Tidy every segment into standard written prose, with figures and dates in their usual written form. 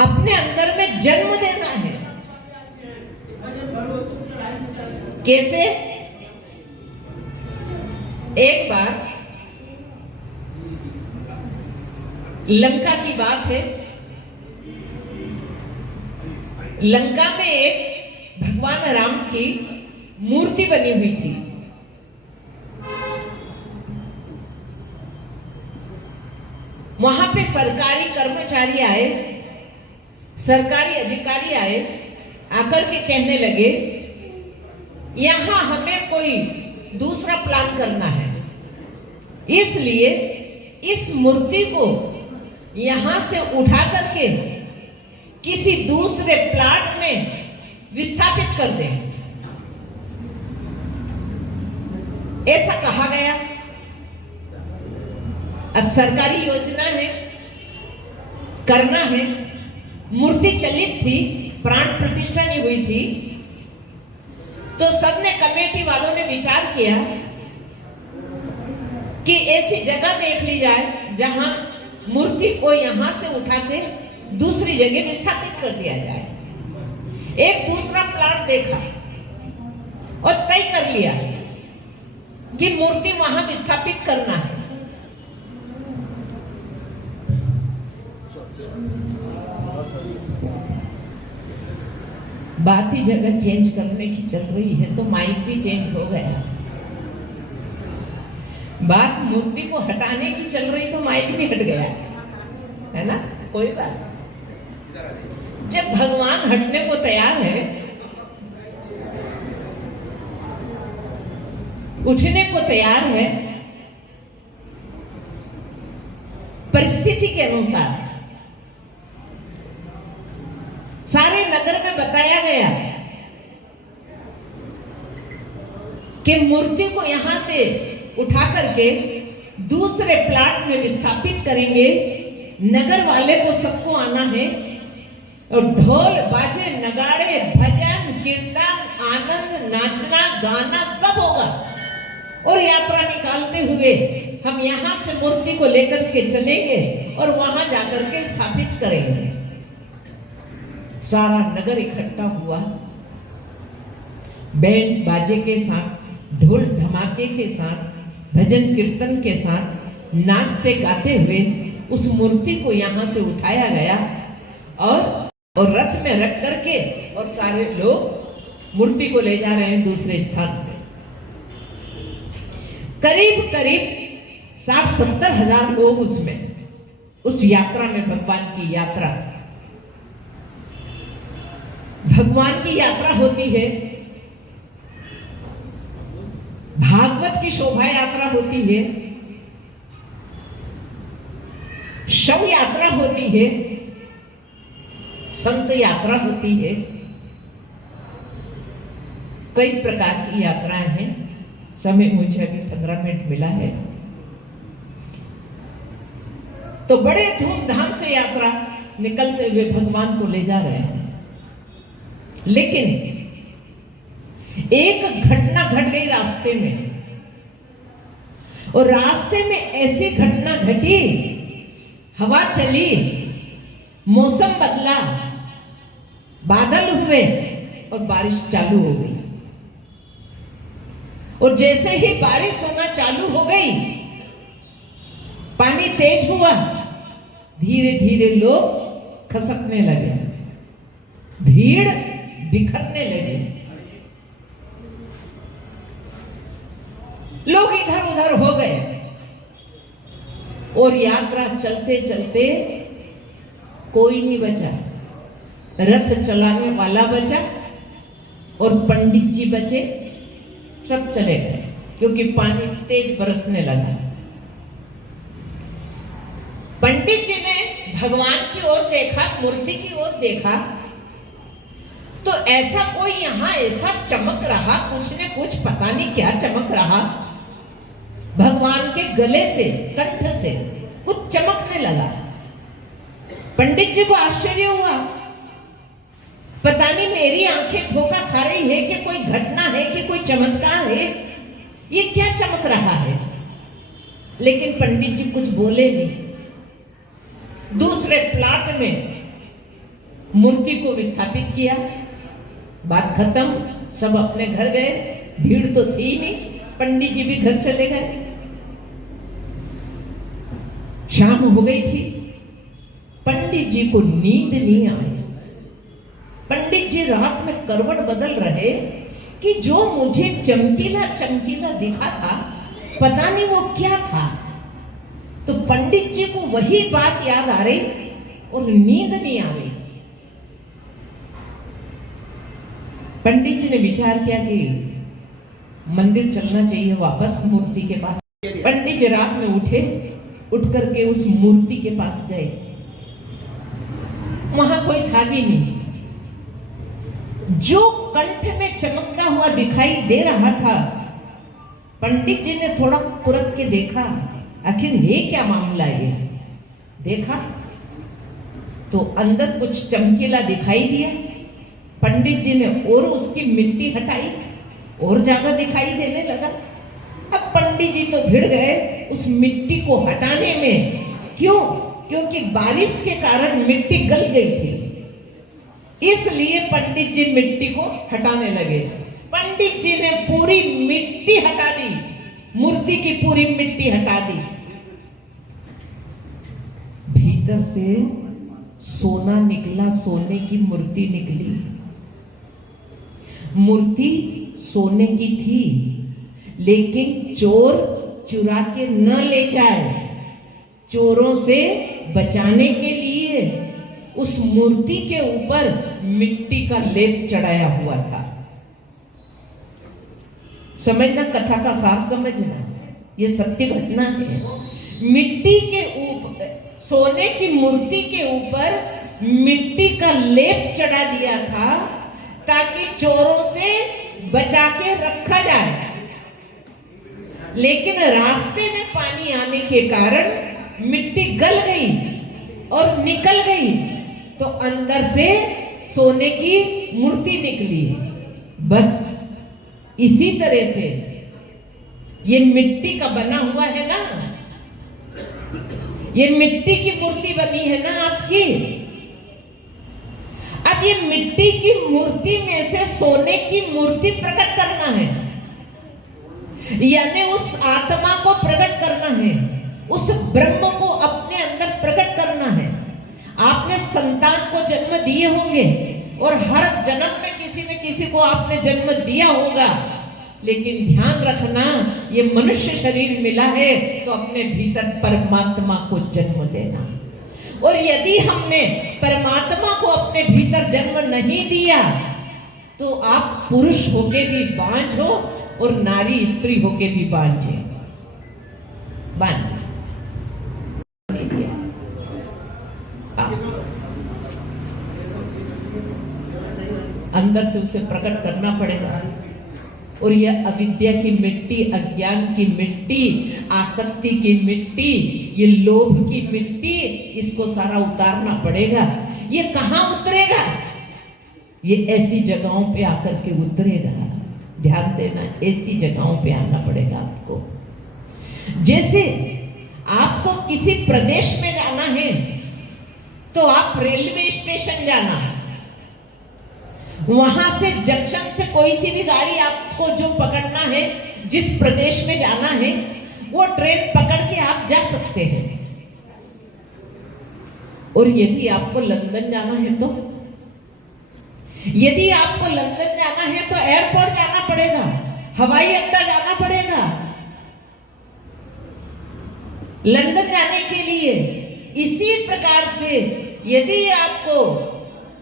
अपने अंदर में जन्म देना है। कैसे? एक बार लंका की बात है। लंका में एक भगवान राम की मूर्ति बनी हुई थी। वहां पे सरकारी कर्मचारी आए, सरकारी अधिकारी आए, आकर के कहने लगे यहां हमें कोई दूसरा प्लान करना है, इसलिए इस मूर्ति को यहां से उठा करके किसी दूसरे प्लाट में विस्थापित कर दें। ऐसा कहा गया। अब सरकारी योजना है, करना है। मूर्ति चलित थी, प्राण प्रतिष्ठा नहीं हुई थी, तो सबने, कमेटी वालों ने विचार किया कि ऐसी जगह देख ली जाए जहां मूर्ति को यहां से उठा के दूसरी जगह विस्थापित कर दिया जाए। एक दूसरा प्लाट देखा और तय कर लिया कि मूर्ति वहां विस्थापित करना है। बात ही जगह चेंज करने की चल रही है तो माइक भी चेंज हो गया। बात मूर्ति को हटाने की चल रही तो माइक भी हट गया, है ना? कोई बात। जब भगवान हटने को तैयार है, उठने को तैयार है, परिस्थिति के अनुसार सारे नगर में बताया गया कि मूर्ति को यहां से उठा करके दूसरे प्लाट में विस्थापित करेंगे। नगर वाले को सबको आना है और ढोल बाजे नगाड़े भजन कीर्तन आनंद नाचना गाना सब होगा और यात्रा निकालते हुए हम यहां से मूर्ति को लेकर के चलेंगे और वहां जाकर के स्थापित करेंगे। सारा नगर इकट्ठा हुआ, बैंड बाजे के साथ, ढोल धमाके के साथ, भजन कीर्तन के साथ, नाचते गाते हुए उस मूर्ति को यहां से उठाया गया और रथ में रख करके और सारे लोग मूर्ति को ले जा रहे हैं दूसरे स्थान पे। करीब करीब 60-70 हजार लोग उसमें, उस यात्रा में, भगवान की यात्रा, भगवान की यात्रा होती है, भागवत की शोभा यात्रा होती है, शव यात्रा होती है, संत यात्रा होती है, कई प्रकार की यात्राएं हैं। समय मुझे अभी 15 मिनट मिला है, तो बड़े धूमधाम से यात्रा निकलते हुए भगवान को ले जा रहे हैं। लेकिन एक घटना घट गई रास्ते में, और रास्ते में ऐसी घटना घटी, हवा चली, मौसम बदला, बादल हुए और बारिश चालू हो गई। और जैसे ही बारिश होना चालू हो गई, पानी तेज हुआ, धीरे धीरे लोग खसकने लगे, भीड़ बिखरने लगे, लोग इधर उधर हो गए और यात्रा चलते चलते कोई नहीं बचा। रथ चलाने वाला बचा और पंडित जी बचे, सब चले गए क्योंकि पानी तेज बरसने लगा। पंडित जी ने भगवान की ओर देखा, मूर्ति की ओर देखा, तो ऐसा कोई यहां ऐसा चमक रहा, कुछ ने कुछ, पता नहीं क्या चमक रहा, भगवान के गले से, कंठ से कुछ चमकने लगा। पंडित जी को आश्चर्य हुआ, पता नहीं मेरी आंखें धोखा खा रही है कि कोई घटना है कि कोई चमत्कार है, ये क्या चमक रहा है। लेकिन पंडित जी कुछ बोले नहीं। दूसरे प्लाट में मूर्ति को विस्थापित किया, बात खत्म, सब अपने घर गए। भीड़ तो थी नहीं, पंडित जी भी घर चले गए। शाम हो गई थी, पंडित जी को नींद नहीं आई। पंडित जी रात में करवट बदल रहे कि जो मुझे चमकीला चमकीला दिखा था, पता नहीं वो क्या था। तो पंडित जी को वही बात याद आ रही और नींद नहीं आ रही। पंडित जी ने विचार किया कि मंदिर चलना चाहिए वापस मूर्ति के पास। पंडित जी रात में उठे, उठ करके उस मूर्ति के पास गए। वहां कोई था भी नहीं। जो कंठ में चमकता हुआ दिखाई दे रहा था, पंडित जी ने थोड़ा कुरत के देखा, आखिर ये क्या मामला है। देखा तो अंदर कुछ चमकीला दिखाई दिया। पंडित जी ने और उसकी मिट्टी हटाई, और ज्यादा दिखाई देने लगा। अब पंडित जी तो भिड़ गए उस मिट्टी को हटाने में। क्यों? क्योंकि बारिश के कारण मिट्टी गल गई थी, इसलिए पंडित जी मिट्टी को हटाने लगे। पंडित जी ने पूरी मिट्टी हटा दी, मूर्ति की पूरी मिट्टी हटा दी। भीतर से सोना निकला, सोने की मूर्ति निकली। मूर्ति सोने की थी, लेकिन चोर चुरा के न ले जाए, चोरों से बचाने के लिए उस मूर्ति के ऊपर मिट्टी का लेप चढ़ाया हुआ था। समझना, कथा का सार समझना, ये सत्य घटना है। मिट्टी के ऊपर, सोने की मूर्ति के ऊपर मिट्टी का लेप चढ़ा दिया था ताकि चोरों से बचा के रखा जाए। लेकिन रास्ते में पानी आने के कारण मिट्टी गल गई और निकल गई, तो अंदर से सोने की मूर्ति निकली। बस इसी तरह से ये मिट्टी का बना हुआ है ना, ये मिट्टी की मूर्ति बनी है ना आपकी। अब ये मिट्टी की मूर्ति में से सोने की मूर्ति प्रकट करना है, यानी उस आत्मा को प्रकट करना है, उस ब्रह्म को अपने अंदर प्रकट करना है। आपने संतान को जन्म दिए होंगे और हर जन्म में किसी न किसी को आपने जन्म दिया होगा, लेकिन ध्यान रखना, ये मनुष्य शरीर मिला है तो अपने भीतर परमात्मा को जन्म देना। और यदि हमने परमात्मा को अपने भीतर जन्म नहीं दिया तो आप पुरुष होके भी बांझ हो और नारी स्त्री होके भी बांझे। अंदर से उसे प्रकट करना पड़ेगा। और यह अविद्या की मिट्टी, अज्ञान की मिट्टी, आसक्ति की मिट्टी, ये लोभ की मिट्टी, इसको सारा उतारना पड़ेगा। ये कहां उतरेगा? ये ऐसी जगहों पे आकर के उतरेगा। ध्यान देना, ऐसी जगहों पे आना पड़ेगा आपको। जैसे आपको किसी प्रदेश में जाना है तो आप रेलवे स्टेशन जाना, वहां से जंक्शन से कोई सी भी गाड़ी आपको जो पकड़ना है, जिस प्रदेश में जाना है, वो ट्रेन पकड़ के आप जा सकते हैं। और यदि आपको लंदन जाना है तो, यदि आपको लंदन जाना है तो एयरपोर्ट जाना पड़ेगा, हवाई अड्डा जाना पड़ेगा। लंदन जाने के लिए इसी प्रकार से यदि आपको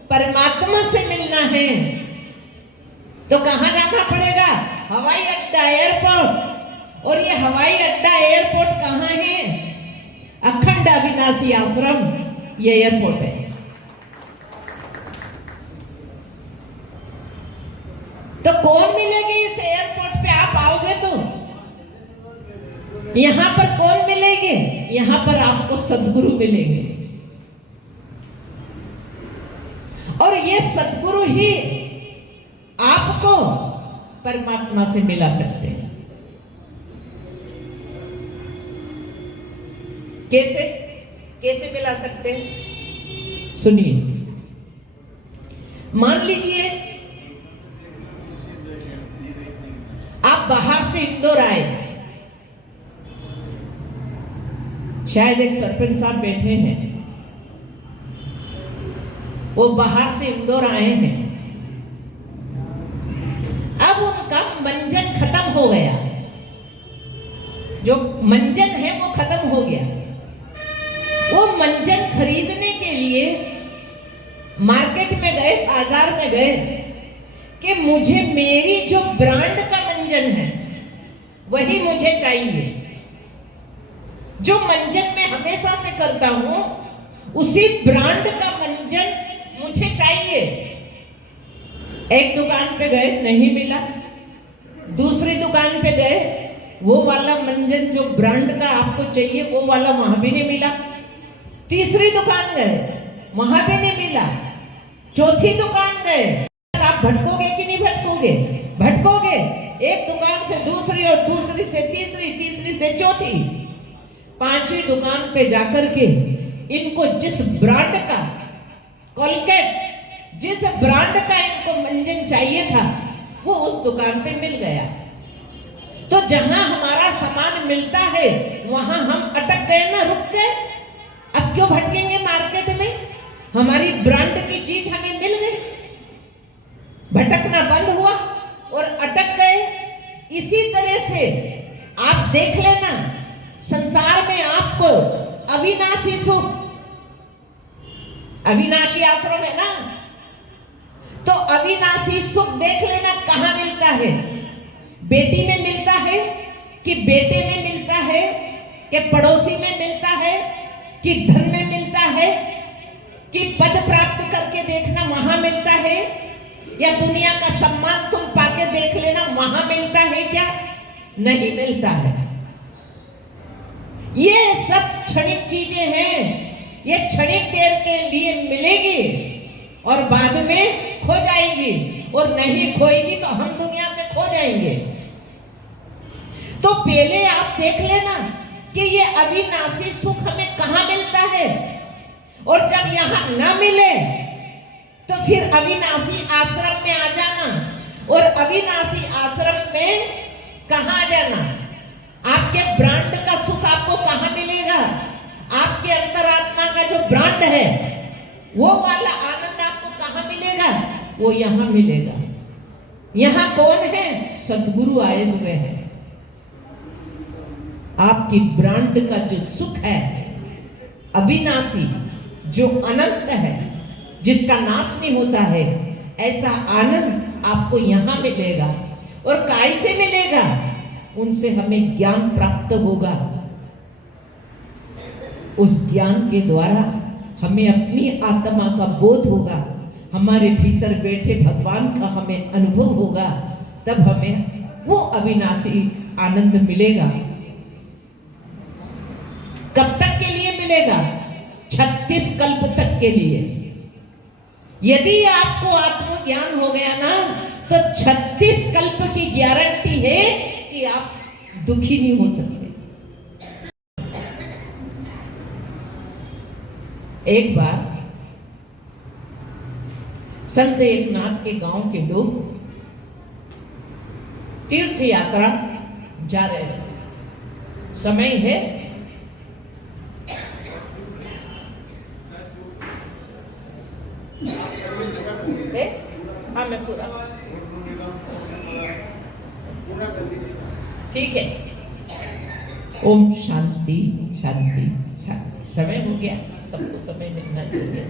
परमात्मा से मिलना है तो कहां जाना पड़ेगा? हवाई अड्डा, एयरपोर्ट। और ये हवाई अड्डा, एयरपोर्ट कहां है? अखंड अविनाशी आश्रम, ये एयरपोर्ट है। तो कौन मिलेगी इस एयरपोर्ट पे? आप आओगे तो यहां पर कौन मिलेंगे? यहां पर आपको सद्गुरु मिलेंगे, और ये सद्गुरु ही आपको परमात्मा से मिला सकते हैं। कैसे कैसे मिला सकते हैं? सुनिए, मान लीजिए आप बाहर से इंदौर आए, शायद एक सरपंच साहब बैठे हैं, वो बाहर से इंदौर आए हैं। अब उनका मंजन खत्म हो गया, जो मंजन है वो खत्म हो गया। वो मंजन खरीदने के लिए मार्केट में गए, बाजार में गए कि मुझे मेरी जो ब्रांड का मंजन है वही मुझे चाहिए, जो मंजन मैं हमेशा से करता हूं उसी ब्रांड का मंजन मुझे चाहिए। एक दुकान पे गए, नहीं मिला। दूसरी दुकान पे गए, वो वाला मंजन जो ब्रांड का आपको चाहिए वो वाला वहां भी नहीं मिला। तीसरी दुकान गए, वहां भी नहीं मिला। चौथी दुकान गए, आप भटकोगे कि नहीं भटकोगे? भटकोगे। एक दुकान से दूसरी और दूसरी से तीसरी, तीसरी से चौथी, पांचवी दुकान पे जाकर के इनको जिस ब्रांड का, कोलगेट जिस ब्रांड का इनको मंजन चाहिए था वो उस दुकान पे मिल गया। तो जहां हमारा सामान मिलता है वहां हम अटक गए ना, रुक गए। अब क्यों भटकेंगे मार्केट में? हमारी ब्रांड की चीज हमें मिल गई, भटकना बंद हुआ और अटक गए। इसी तरह से आप देख लेना, संसार में आपको अविनाशी सुख, अविनाशी आश्रम है ना, तो अविनाशी सुख देख लेना कहां मिलता है। बेटी में मिलता है कि बेटे में मिलता है कि पड़ोसी में मिलता है कि धन में मिलता है कि पद प्राप्त करके देखना वहां मिलता है, या दुनिया का सम्मान तुम पाके देख लेना वहां मिलता है क्या? नहीं मिलता है। ये सब क्षणिक चीजें हैं, ये क्षणिक देर के लिए मिलेगी और बाद में खो जाएंगी, और नहीं खोएगी तो हम दुनिया से खो जाएंगे। तो पहले आप देख लेना कि ये अविनाशी सुख हमें कहां मिलता है, और जब यहां ना मिले तो फिर अविनाशी आश्रम में आ जाना। और अविनाशी आश्रम में कहां जाना? आपके ब्रांड का सुख आपको कहां मिलेगा? आपके अंतरात्मा का जो ब्रांड है वो वाला आनंद आपको कहां मिलेगा? वो यहां मिलेगा। यहां कौन है? सद्गुरु आए हुए हैं। आपकी ब्रांड का जो सुख है अविनाशी, जो अनंत है, जिसका नाश नहीं होता है, ऐसा आनंद आपको यहां मिलेगा। और कैसे मिलेगा? उनसे हमें ज्ञान प्राप्त होगा। उस ज्ञान के द्वारा हमें अपनी आत्मा का बोध होगा, हमारे भीतर बैठे भगवान का हमें अनुभव होगा, तब हमें वो अविनाशी आनंद मिलेगा। कब तक के लिए मिलेगा? 36 कल्प तक के लिए। यदि आपको आत्मज्ञान हो गया ना, तो 36 कल्प की गारंटी है कि आप दुखी नहीं हो सकते। एक बार संत एकनाथ के गांव के लोग तीर्थ यात्रा जा रहे थे। समय है हाँ, मैं पूरा ठीक है। ओम शांति शांति शांति। समय हो गया, सबको समय मिलना चाहिए।